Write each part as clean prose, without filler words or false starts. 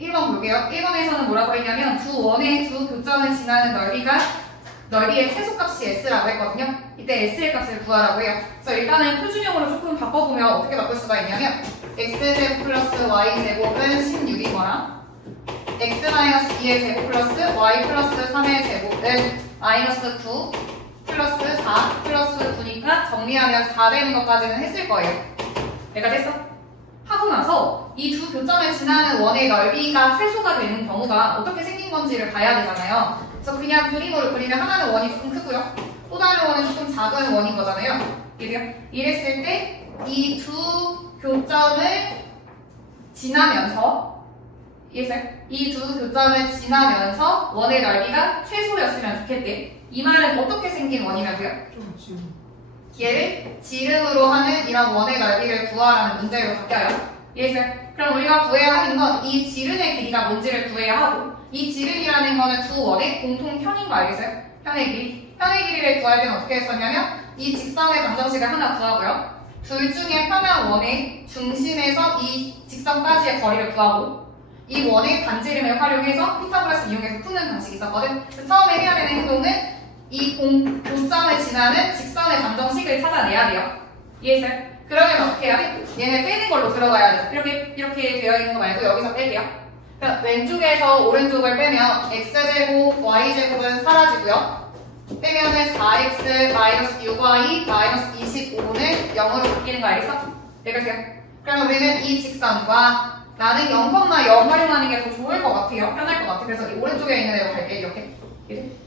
1번 볼게요. 1번에서는 뭐라고 했냐면 두 원의 두 교점을 지나는 넓이의 최소값이 s라고 했거든요. 이때 s의 값을 구하라고 해요. 그래서 일단은 표준형으로 조금 바꿔보면 어떻게 바꿀 수가 있냐면 x제곱 플러스 y제곱은 16이거나 x-2의 제곱 플러스 y 플러스 3의 제곱은 마이너스 9 플러스 4 플러스 9니까 정리하면 4 되는 것까지는 했을 거예요. 여기까지 했어? 하고 나서 이 두 교점을 지나는 원의 넓이가 최소가 되는 경우가 어떻게 생긴 건지를 봐야 되잖아요. 그래서 그냥 그림으로 그리면 하나는 원이 조금 크고요. 또 다른 원은 조금 작은 원인 거잖아요. 이랬을 때 이 두 교점을 지나면서 이 두 교점을 지나면서 원의 넓이가 최소였으면 좋겠대. 이 말은 어떻게 생긴 원이냐고요? 얘를 지름으로 하는 이런 원의 넓이를 구하라는 문제로 바뀌어요. 이해했어요? 그럼 우리가 구해야 하는 건 이 지름의 길이가 뭔지를 구해야 하고 이 지름이라는 거는 두 원의 공통편인 거 알겠어요? 편의 길이. 편의 길이를 구할 때는 어떻게 했었냐면 이 직선의 방정식을 하나 구하고요. 둘 중에 편한 원의 중심에서 이 직선까지의 거리를 구하고 이 원의 반지름을 활용해서 피타고라스 이용해서 푸는 방식이 있었거든. 그래서 처음에 해야 되는 행동은 이 교점을 지나는 직선의 방정식을 찾아내야 돼요. 이해했어요? 그러면 어떻게 해야 돼? 얘네 빼는 걸로 들어가야 돼. 이렇게 되어 있는 거 말고 여기서 뺄게요. 그럼 왼쪽에서 오른쪽을 빼면 x제곱, y제곱은 사라지고요. 빼면은 4x 마이너스 6y 마이너스 25는 0으로 바뀌는 거 알겠어? 여기까지요. 그러면 우리는 이 직선과 나는 0,0 활용하는 게 더 좋을 것 같아요. 편할 것 같아. 그래서 이 오른쪽에 있는 애로 갈게. 이렇게.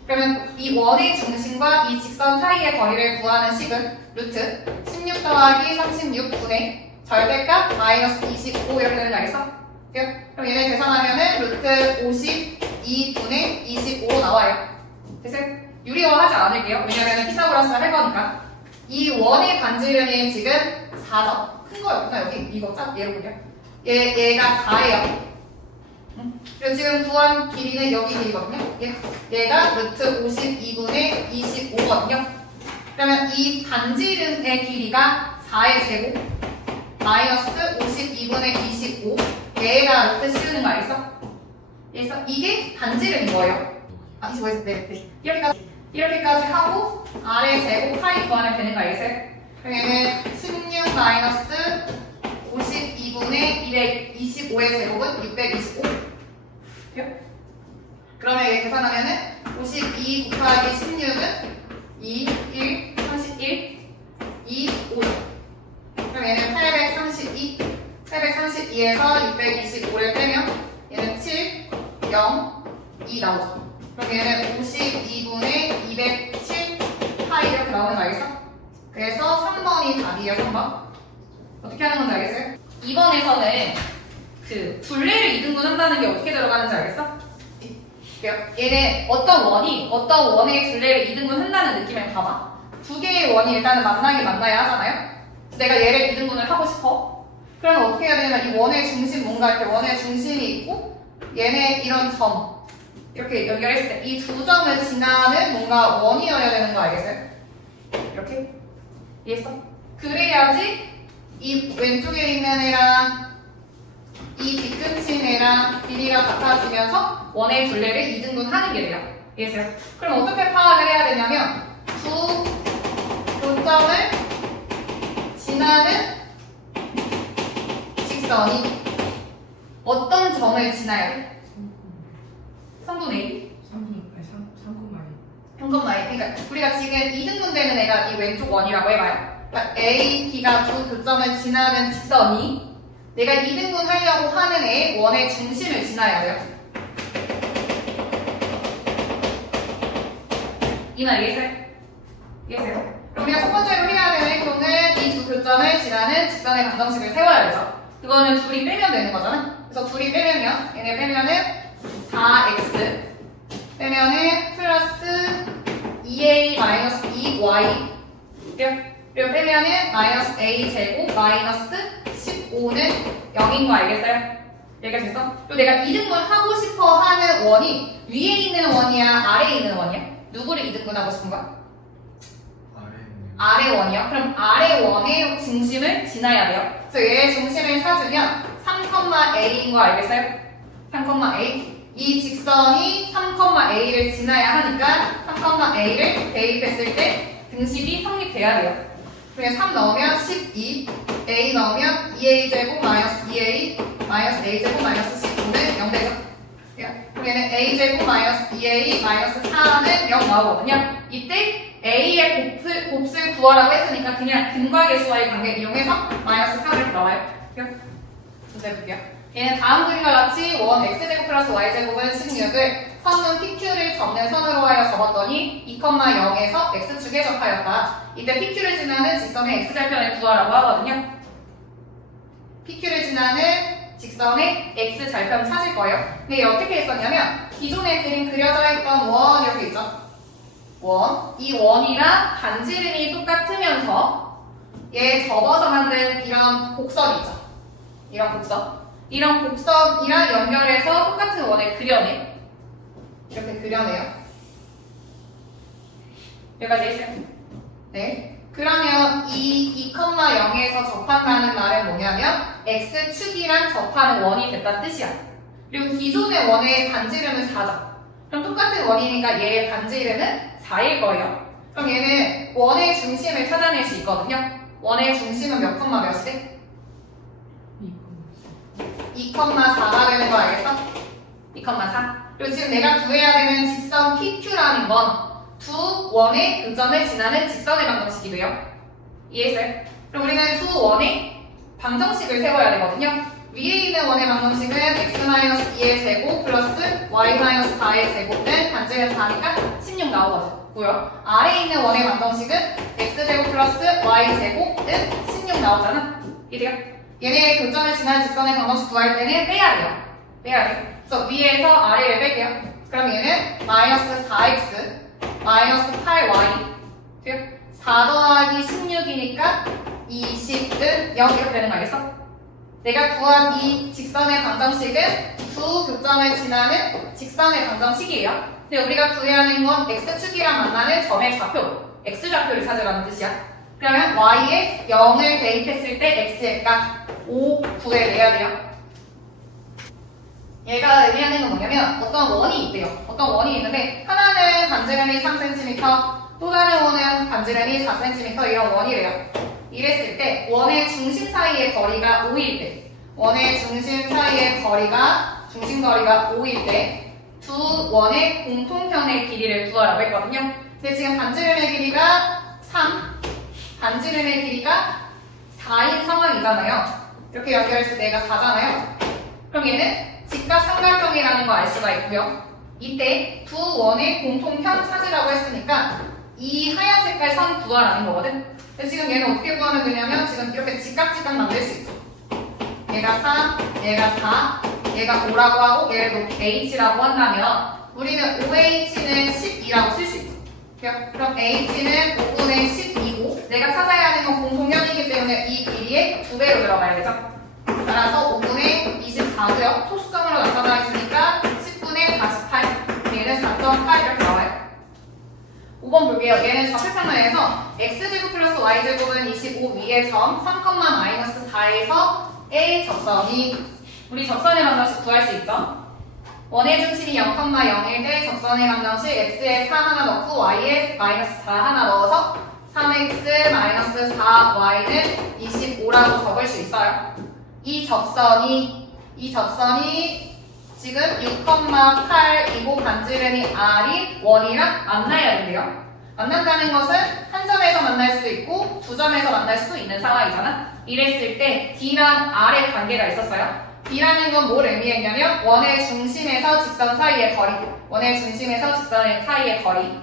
그러면 이 원의 중심과 이 직선 사이의 거리를 구하는 식은 루트 16 더하기 36분의 절대값 마이너스 25 이렇게 되는 거 알겠어? 그럼 얘네 계산하면은 루트 52분의 25로 나와요. 됐어요? 유리화 하지 않을게요. 왜냐면은 피타고라스를 할 거니까. 이 원의 반지름이 지금 4점. 큰 거였구나. 여기 이거 짝 얘로 보려. 얘가 4예요. 그리고 지금 구한 길이는 여기 길이거든요. 얘가 루트 52분의 25거든요. 그러면 이 반지름의 길이가 4의 제곱 마이너스 52분의 25 얘가 루트 씌우는 거 알겠어? 그래서 이게 반지름인 거예요. 25에서 네. 이렇게까지 하고 아래 제곱 파이 구하면 되는 거 알겠어요? 그럼 얘는 16 마이너스 52분의 225의 제곱은 625 그러면 얘 계산하면은 52 곱하기 16은 2, 1, 31, 2, 5 그럼 얘는 832에서 625를 빼면 얘는 7, 0, 2 나오죠. 그럼 얘는 52분의 207 파이 이렇게 나오는 거 알겠어? 그래서 3번이 답이에요. 3번 어떻게 하는 건지 알겠어요? 2번에서는 그 둘레를 이등분한다는 게 어떻게 들어가는지 알겠어? 얘네 어떤 원의 둘레를 이등분한다는 느낌을 봐봐. 두 개의 원이 일단은 만나야 하잖아요. 내가 얘를 이등분을 하고 싶어. 그럼 어떻게 해야 되냐면 이 원의 중심 뭔가 이렇게 원의 중심이 있고 얘네 이런 점 이렇게 연결했을 때 이 두 점을 지나는 뭔가 원이어야 되는 거 알겠어요? 이렇게 이해했어? 그래야지 이 왼쪽에 있는 애랑 이 뒤끝인 애랑 길이가 같아지면서 원의 둘레를 이등분하는 게 돼요. 이해했어요? 그럼 어떻게 파악을 해야 되냐면 두 교점을 지나는 직선이 어떤 점을 지나야 돼? 3분의 1? 3,1. 그러니까 우리가 지금 이등분되는 애가 이 왼쪽 원이라고 해봐요. 그러니까 A, B가 두 교점을 지나는 직선이 내가 이등분 하려고 하는 애의 원의 중심을 지나야 돼요. 이 말 이해했어요? 그럼 우리가 첫 번째로 해야 되는 행동은 이 두 교점을 지나는 직선의 방정식을 세워야 되죠. 그거는 둘이 빼면 되는 거잖아. 그래서 둘이 빼면요. 얘네 빼면은 4x 빼면은 플러스 2a 마이너스 2y 그리고 빼면은 마이너스 a 제곱 마이너스 15는 0인 거 알겠어요? 여기가 됐어? 또 내가 이등분 하고 싶어 하는 원이 위에 있는 원이야? 아래에 있는 원이야? 누구를 이등분하고 싶은 거야? 아래 원이요? 그럼 아래 원의 중심을 지나야 돼요. 그래서 얘의 중심을 찾으면 3,a인 거 알겠어요? 3, 3,a. 이 직선이 3,a를 지나야 하니까 3,a를 대입했을 때 등식이 성립돼야 돼요. 그래서 3 넣으면 12, a 넣으면 2a 제곱 마이너스 2a 마이너스 a 제곱 마이너스 19는 0 되죠. 그럼 얘는 a 제곱 마이너스 2a 마이너스 4는 0 나오거든요. 이때 a의 곱을 구하라고 했으니까 그냥 근과 계수와의 관계 이용해서 마이너스 3을 나와요. 문제 볼게요. 얘는 다음 그림과 같이 원 x제곱 플러스 y제곱은 16을 선분 PQ를 접는 선으로 하여 접었더니 2,0에서 x축에 접하였다. 이때 PQ를 지나는 직선의 x절편을 구하라고 하거든요. PQ를 지나는 직선의 x절편 찾을 거예요. 근데 어떻게 했었냐면 기존에 그림 그려져 있던 원 이렇게 있죠. 원. 이 원이랑 반지름이 똑같으면서 얘 접어서 만든 이런 곡선 있죠. 이런 곡선. 이런 곡선이랑 연결해서 똑같은 원을 그려내. 이렇게 그려내요. 여기까지 했어요? 네. 그러면 이 2,0에서 접한다는 말은 뭐냐면 x축이랑 접하는 원이 됐다는 뜻이야. 그리고 기존의 원의 반지름은 4죠. 그럼 똑같은 원이니까 얘의 반지름은 4일 거예요. 그럼 얘는 원의 중심을 찾아낼 수 있거든요. 원의 중심은 몇 컴마 몇이 돼? 2,4가 되는 거 알겠어? 2,4. 그리고 지금 내가 구해야 되는 직선 PQ라는 건 두 원의 교점을 지나는 직선의 방정식이 돼요. 이해했어요? 그럼 우리는 두 원의 방정식을 세워야 되거든요. 위에 있는 원의 방정식은 x-2의 제곱 플러스 y-4의 제곱은 반지름 4니까 16 나오거든요. 아래에 있는 원의 방정식은 x제곱 플러스 y제곱은 16 나오잖아. 이해돼요? 얘네 교점을 지나는 직선의 방정식 구할 때는 빼야 돼요. 그래서 위에서 아래를 뺄게요. 그럼 얘는 마이너스 4x 마이너스 8y 4 더하기 16이니까 20은 0 이렇게 되는 거 알겠어? 내가 구한 이 직선의 방정식은 두 교점을 지나는 직선의 방정식이에요. 근데 우리가 구해야 하는 건 x축이랑 만나는 점의 좌표, x좌표를 찾으라는 뜻이야. 그러면 y에 0을 대입했을 때 x의 값 5 구해내야 돼요. 얘가 의미하는 건 뭐냐면 어떤 원이 있대요. 어떤 원이 있는데 하나는 반지름이 3cm, 또 다른 원은 반지름이 4cm 이런 원이래요. 이랬을 때 원의 중심 사이의 거리가 5일 때, 원의 중심 사이의 거리가 중심거리가 5일 때 두 원의 공통편의 길이를 구하라고 했거든요. 근데 지금 반지름의 길이가 3, 반지름의 길이가 4인 상황이잖아요. 이렇게 연결했을 때 얘가 4잖아요. 그럼 얘는 직각삼각형이라는 거 알 수가 있고요. 이때 두 원의 공통편 찾으라고 했으니까 이 하얀 색깔 선 구하라는 거거든. 근데 지금 얘는 어떻게 구하면 되냐면 지금 이렇게 직각 만들 수 있죠. 얘가 3, 얘가 4, 얘가 5라고 하고 얘를 높이 h라고 한다면 우리는 5h는 12라고 쓸 수 있죠. 그럼 h는 5분의 12고 내가 찾아야 하는 건 공통편이기 때문에 이 길이의 2배로 들어가야 되죠. 따라서 5분의 24고요. 소수점으로 나타나 있으니까 10분의 48. 얘는 4.8 이렇게 나와요. 5번 볼게요. 얘는 좌표평면에서 x제곱 플러스 y제곱은 25 위의 점 3, 마이너스 4에서 a 접선이 우리 접선의 방정식 구할 수 있죠. 원의 중심이 0,0일 때 접선의 방정식 x에 4 하나 넣고 y에 마이너스 4 하나 넣어서 3x 마이너스 4y는 25라고 적을 수 있어요. 이 접선이 지금 6,8이고 반지름이 r이 원이랑 만나야 된대요. 만난다는 것은 한 점에서 만날 수도 있고 두 점에서 만날 수도 있는 상황이잖아. 이랬을 때 D랑 R의 관계가 있었어요. D라는 건 뭘 의미했냐면 원의 중심에서 직선 사이의 거리, 원의 중심에서 직선 사이의 거리.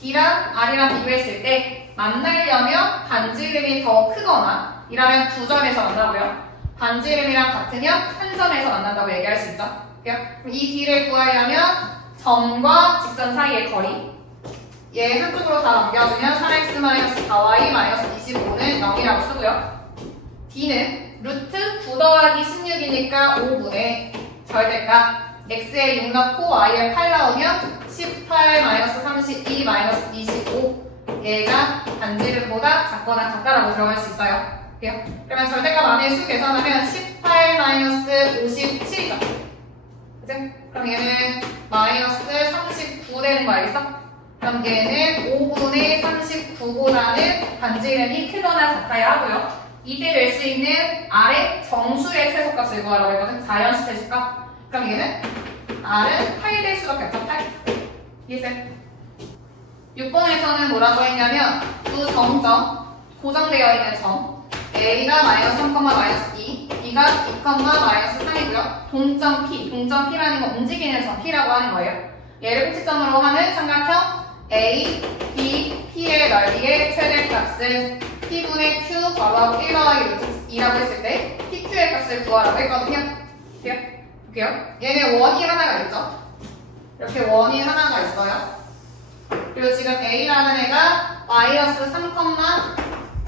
D랑 R이랑 비교했을 때 만나려면 반지름이 더 크거나 이라면 두 점에서 만나고요. 반지름이랑 같으면 한 점에서 만난다고 얘기할 수 있죠. 그럼 이 D를 구하려면 점과 직선 사이의 거리 얘 한쪽으로 다 넘겨주면 3x-4y 25는 0이라고 쓰고요. D는 루트 9 더하기 16이니까 5분의 절대값 x에 6 넣고 y에 8 나오면 18-32 25 얘가 반지름보다 작거나 같다라고 들어갈 수 있어요. 그러면 절대값 안에 수 계산하면 18-57이죠. 그치? 그럼 얘는 마이너스 39 되는 거 알겠어? 그럼 얘는 5분의 39보다는 반지름이 크거나 같아야 하고요. 이때 낼 수 있는 R의 정수의 최소값을 구하라고 했거든. 자연수 최소값. 그럼 얘는 R은 8 될 수밖에 없죠. 8. 이해했어요? 6번에서는 뭐라고 했냐면 두 정점, 고정되어 있는 점 A가 마이너스 3, 마이너스 2, B가 2, 마이너스 3이고요. 동점 P라는 건 움직이는 점 P라고 하는 거예요. 얘를 꼭지점으로 하는 삼각형 A, B, P의 넓이의 최대값을 P분의 Q 괄호하고 1 더하기 루트 2라고 했을 때 PQ의 값을 구하라고 했거든요. 볼게요. 얘는 원이 하나가 있죠. 이렇게 원이 하나가 있어요. 그리고 지금 A라는 애가 마이너스 3,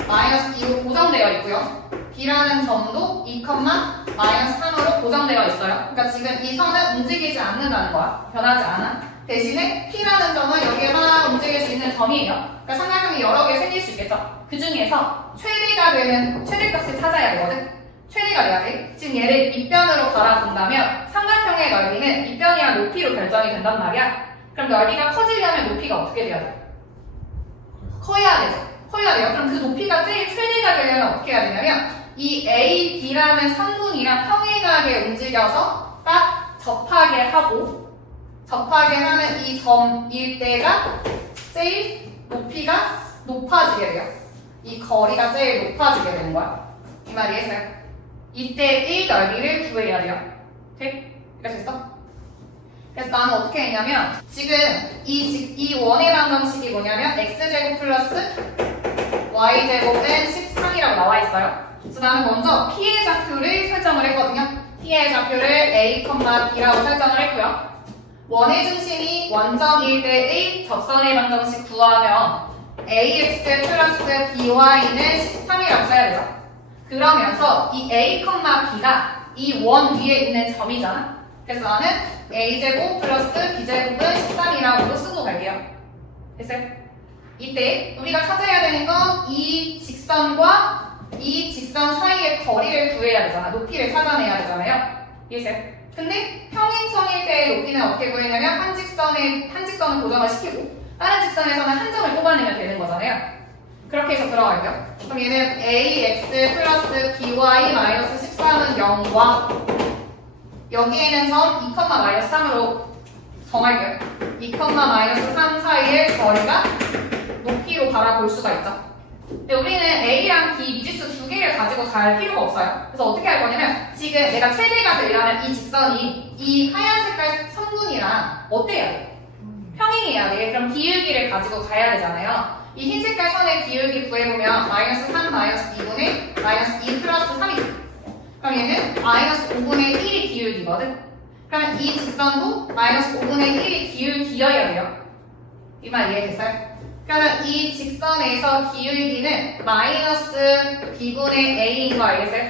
마이너스 2로 고정되어 있고요. B라는 점도 2, 마이너스 3으로 고정되어 있어요. 그러니까 지금 이 선은 움직이지 않는다는 거야. 변하지 않아. 대신에 P라는 점은 여기에만 움직일 수 있는 점이에요. 그러니까 삼각형이 여러 개 생길 수 있겠죠. 그 중에서 최대가 되는 최대값을 찾아야 되거든. 최대가 돼야 돼. 지금 얘를 밑변으로 바라본다면 삼각형의 넓이는 밑변이랑 높이로 결정이 된단 말이야. 그럼 넓이가 커지려면 높이가 어떻게 돼야 돼? 커야 되죠. 커야 돼요. 그럼 그 높이가 제일 최대가 되려면 어떻게 해야 되냐면 이 A, B라는 선분이랑 평행하게 움직여서 딱 접하게 하는 이 점일 때가 제일 높이가 높아지게 돼요. 이 거리가 제일 높아지게 되는 거야. 이 말 이해했어요? 이때 1 넓이를 구해야 돼요. 돼? 이해가 됐어? 그래서 나는 어떻게 했냐면 지금 이 원의 방정식이 뭐냐면 x제곱 플러스 y제곱은 13이라고 나와 있어요. 그래서 나는 먼저 p의 좌표를 설정을 했거든요. p의 좌표를 a, b라고 설정을 했고요. 원의 중심이 원점일 때의 접선의 방정식 구하면 ax 플러스 by는 13이라고 써야 되죠. 그러면서 이 a, b가 이 원 위에 있는 점이잖아. 그래서 나는 a제곱 플러스 b제곱은 13이라고도 쓰고 갈게요. 됐어요? 이때 우리가 찾아야 되는 건 이 직선과 이 직선 사이의 거리를 구해야 되잖아. 높이를 찾아내야 되잖아요. 이해했어요? 근데 평행점일 때의 높이는 어떻게 구했냐면 한 직선을 고정을 시키고 다른 직선에서는 한 점을 뽑아내면 되는 거잖아요. 그렇게 해서 들어갈게요. 그럼 얘는 ax 플러스 by 마이너스 13은 0과 여기에는 점 2, 마이너스 3으로 정할게요. 2, 마이너스 3 사이의 거리가 높이로 바라볼 수가 있죠. 근데 우리는 A랑 B 미지수 두 개를 가지고 갈 필요가 없어요. 그래서 어떻게 할 거냐면 지금 내가 최대가 되려면 이 직선이 이 하얀 색깔 선분이랑 어때야 돼? 평행해야 돼. 그럼 기울기를 가지고 가야 되잖아요. 이 흰 색깔 선의 기울기 구해보면 마이너스 3, 마이너스 2분의 마이너스 2 플러스 3이죠. 그럼 얘는 마이너스 5분의 1이 기울기거든. 그러면 이 직선도 마이너스 5분의 1이 기울기여야 돼요. 이 말 이해됐어요? 그러면 이 직선에서 기울기는 마이너스 b분의 a인 거 알겠어요?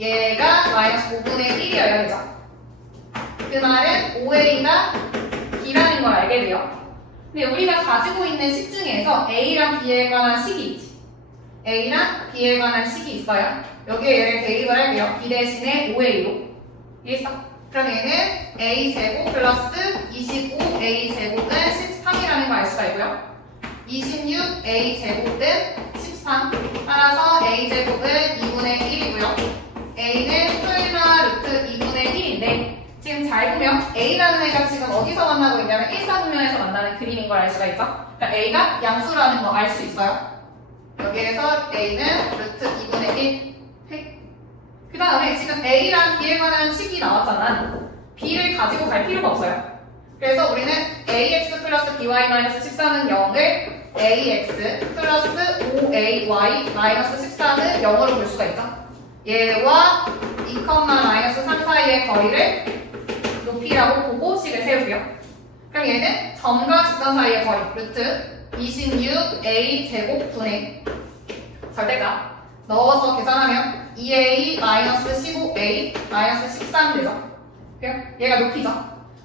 얘가 마이너스 5분의 1이어야 되죠. 그 말은 5a가 b라는 걸 알게 돼요. 근데 우리가 가지고 있는 식 중에서 a랑 b에 관한 식이 있지. a랑 b에 관한 식이 있어요. 여기에 얘를 대입을 할게요. b 대신에 5a로. 이해했어? 그럼 얘는 a제곱 플러스 25a제곱은 13이라는 거 알 수가 있고요. 26a제곱은 13. 따라서 a제곱은 2분의 1이고요. a는 풀마 루트 2분의 1인데 지금 잘 보면 a라는 애가 지금 어디서 만나고 있냐면 1사분면에서 만나는 그림인 걸 알 수가 있죠. 그러니까 a가 양수라는 거 알 수 있어요. 여기에서 a는 루트 2분의 1. 그 다음에 지금 a랑 b에 관한 식이 나왔잖아. b를 가지고 갈 필요가 없어요. 그래서 우리는 ax 플러스 by 마이너스 14는 0을 ax 플러스 5ay 마이너스 14는 0으로 볼 수가 있죠. 얘와 2, 마이너스 3 사이의 거리를 높이라고 보고 식을 세우고요. 그럼 얘는 점과 직선 사이의 거리 루트 26a 제곱 분의 절대값 넣어서 계산하면 2a 마이너스 15a 마이너스 13 되죠. 얘가 높이죠.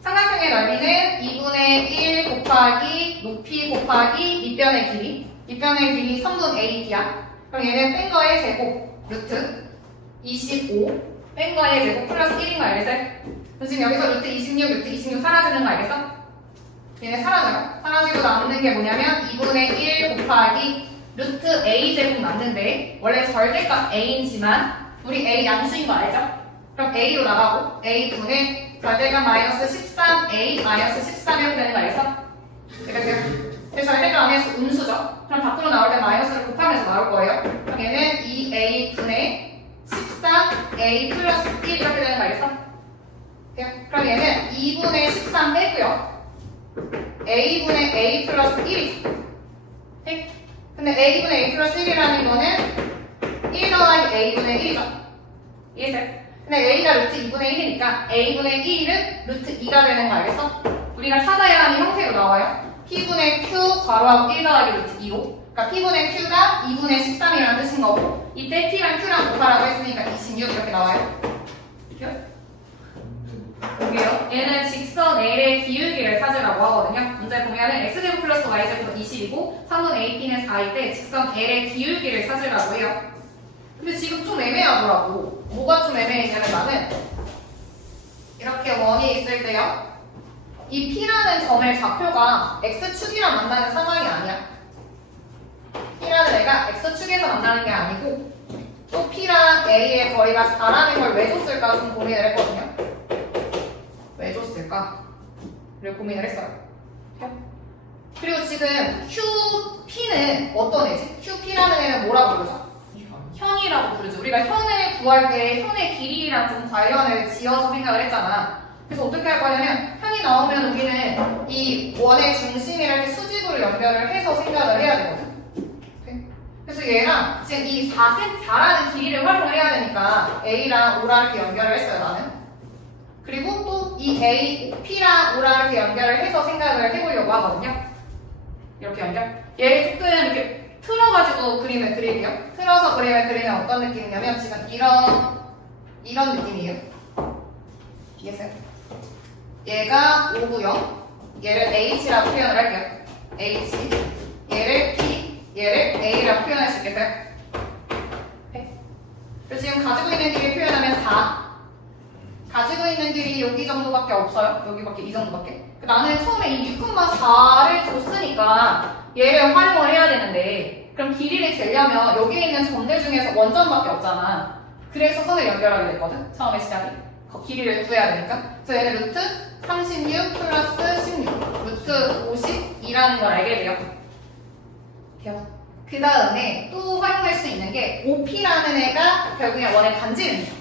삼각형의 넓이는 2분의 1 곱하기 높이 곱하기 밑변의 길이. 밑변의 길이 3분 AB야. 그럼 얘는 뺀 거의 제곱 루트 25 뺀 거의 제곱 플러스 1인 거 알겠어요? 그럼 지금 여기서 루트 26 사라지는 거 알겠어? 얘네 사라져요. 사라지고 남는 게 뭐냐면 2분의 1 곱하기 루트 a 제곱 맞는데 원래 절대값 a이지만 우리 a 양수인 거 알죠? 그럼 a로 나가고 a분의 절대값 마이너스 13a 마이너스 13 이렇게 되는 거 알겠어? 이렇게요. 그래서 절대값 안에서 음수죠? 그럼 밖으로 나올 때 마이너스를 곱하면서 나올 거예요. 그럼 얘는 2a분의 13a 플러스 1 이렇게 되는 거 알겠어? 그럼 얘는 2분의 13 빼고요. a분의 a 플러스 1이죠. 오케이? 근데 a분의 a 플러스 1이라는 거는 1 더하기 a분의 1이죠. 이해했어요? 근데 a가 루트 2분의 1이니까 a분의 1은 루트 2가 되는 거 알겠어? 우리가 찾아야 하는 형태로 나와요. p분의 q 괄호하고 1 더하기 루트 2로 그러니까 p분의 q가 2분의 13이라는 뜻인 거고 이때 p랑 q랑 곱하라고 했으니까 26 이렇게 나와요. 여기요. 얘는 직선 L의 기울기를 찾으라고 하거든요. 문제 보면은 x제곱 플러스 y제곱은 20이고 3분 ap는 4일 때 직선 L의 기울기를 찾으라고 해요. 근데 지금 좀 애매하더라고. 뭐가 좀 애매했냐면 나는 이렇게 원이 있을 때요. 이 P라는 점의 좌표가 X축이랑 만나는 상황이 아니야. P라는 애가 X축에서 만나는 게 아니고 또 P랑 A의 거리가 4라는 걸 왜 줬을까 좀 고민을 했거든요. 왜 줬을까? 를 고민을 했어요. 그리고 지금 QP는 어떤 애지? QP라는 애는 뭐라고 부르죠? 현이라고 부르죠. 우리가 현을 구할 때 현의 길이랑 좀 관련을 지어서 생각을 했잖아. 그래서 어떻게 할 거냐면 현이 나오면 우리는 이 원의 중심이랑 이렇게 수직으로 연결을 해서 생각을 해야 되거든. 그래서 얘랑 지금 이 4라는 길이를 활용을 해야 되니까 A랑 O랑 이렇게 연결을 했어요, 나는. 그리고 또 이 P랑 O랑 이렇게 연결을 해서 생각을 해보려고 하거든요. 이렇게 연결. 얘를 조금 이렇게 틀어가지고 그림을 그릴게요. 틀어서 그림을 그리면 어떤 느낌이냐면 지금 이런 느낌이에요. 이해했어요? 얘가 O고요. 얘를 H라고 표현을 할게요. H. 얘를 P. 얘를 A라고 표현할 수 있겠어요? 네. 그리고 지금 가지고 있는 길이 표현하면 4. 가지고 있는 길이 여기 정도밖에 없어요. 여기밖에 이 정도밖에. 나는 처음에 이 6,4를 줬으니까 얘를 활용을 해야 되는데 그럼 길이를 재려면 여기에 있는 점들 중에서 원점밖에 없잖아. 그래서 선을 연결하게 됐거든. 처음에 시작이. 길이를 구해야 되니까. 그래서 얘는 루트 36 플러스 16 루트 52라는 걸 알게 돼요. 그 다음에 또 활용할 수 있는 게 OP라는 애가 결국에 원의 반지름이죠.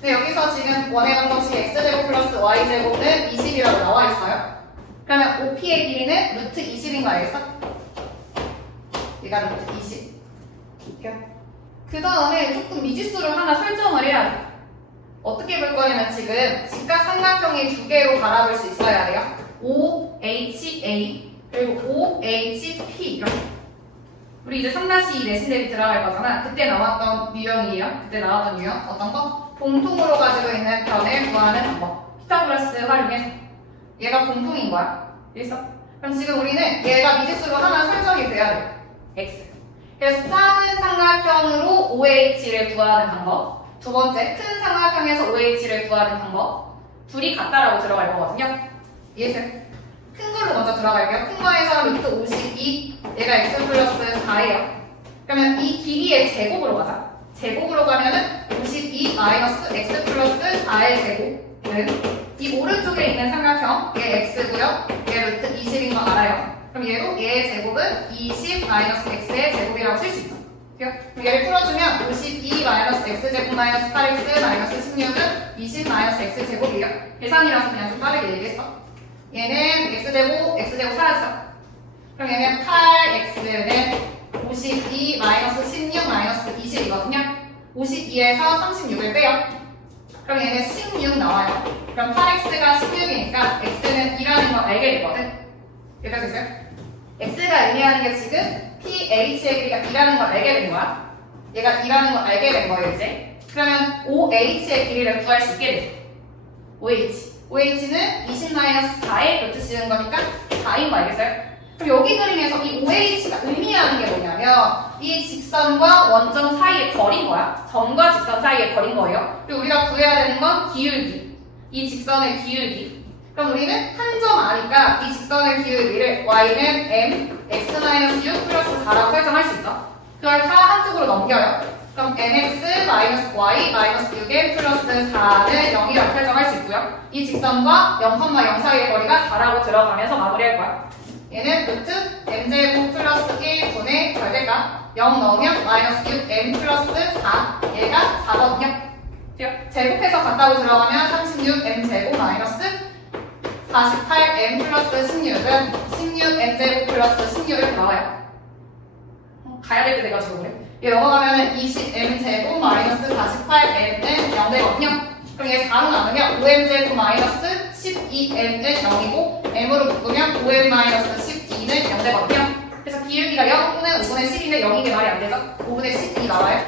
근데 여기서 지금 원의 방정식 x제곱 플러스 y제곱은 20이라고 나와 있어요. 그러면 OP의 길이는 루트 20인 거 알겠어? 얘가 루트 20. 그 다음에 조금 미지수를 하나 설정을 해야 돼. 어떻게 볼 거냐면 지금 직각 삼각형이 두 개로 바라볼 수 있어야 돼요. OHA 그리고 OHP 이렇게. 우리 이제 3-2 내신 대비 들어갈 거잖아. 그때 나왔던 유형이에요. 그때 나왔던 유형 어떤 거? 공통으로 가지고 있는 변을 구하는 방법. 피타고라스 활용해서 얘가 공통인 거야. 그래서 그럼 지금 우리는 얘가 미지수로 하나 설정이 돼야 돼. X. 그래서 작은 삼각형으로 OH를 구하는 방법. 두 번째, 큰 삼각형에서 OH를 구하는 방법. 둘이 같다라고 들어갈 거거든요. 이해했어요? 큰 걸로 먼저 들어갈게요. 큰 거에서 루트 52, 얘가 x 플러스 4예요. 그러면 이 길이의 제곱으로 가자. 제곱으로 가면은 52 마이너스 x 플러스 4의 제곱은 이 오른쪽에 있는 삼각형, 얘 x고요. 얘 루트 20인 거 알아요. 그럼 얘도 얘의 제곱은 20 마이너스 x의 제곱이라고 쓸 수 있죠. 그럼 얘를 풀어주면 52 마이너스 x제곱 마이너스 8x 마이너스 16은 20 마이너스 x제곱이에요. 계산이라서 그냥 좀 빠르게 얘기했어. 얘는 x제곱 사라져. 그럼 얘는 8x는 52 마이너스 16 마이너스 20이거든요. 52에서 36을 빼요. 그럼 얘는 16 나와요. 그럼 8x가 16이니까 x는 2라는 걸 알게 되거든. 여기까지 됐어요? x가 의미하는 게 지금 ph의 길이가 2라는 걸 알게 된 거야. 얘가 2라는 걸 알게 된 거예요, 이제. 그러면 oh의 길이를 구할 수 있게 되죠. OH는 20-4에 루트 씌운 거니까 4인 거 알겠어요? 그럼 여기 그림에서 이 OH가 의미하는 게 뭐냐면 이 직선과 원점 사이의 거리인 거야. 점과 직선 사이의 거리인 거예요. 그리고 우리가 구해야 되는 건 기울기. 이 직선의 기울기. 그럼 우리는 한 점 아니까 이 직선의 기울기를 y는 m x-6 플러스 4라고 설정할 수 있죠. 그걸 다 한쪽으로 넘겨요. 그럼 mx 마이너스 y 마이너스 6m 플러스 4는 0이라고 설정할 수 있고요. 이 직선과 0,0 사이의 거리가 4라고 들어가면서 마무리할 거야. 얘는 루트 m제곱 플러스 1분의 절대값 0 넣으면 마이너스 6m 플러스 4 얘가 4거든요. 제곱해서 같다고 들어가면 36m제곱 마이너스 48m 플러스 16은 16m제곱 플러스 16을 나와요. 가야 될 때 돼가지고 그래. 얘 넘어가면 20m제곱 마이너스 48m은 0 되거든요. 그럼 얘 4로 나누면 5m제곱 마이너스 12m은 0이고 m으로 묶으면 5m 마이너스 12는 0 되거든요. 그래서 기울기가 0 또는 5분의 12는 0이게 말이 안 되죠? 5분의 12 나와요.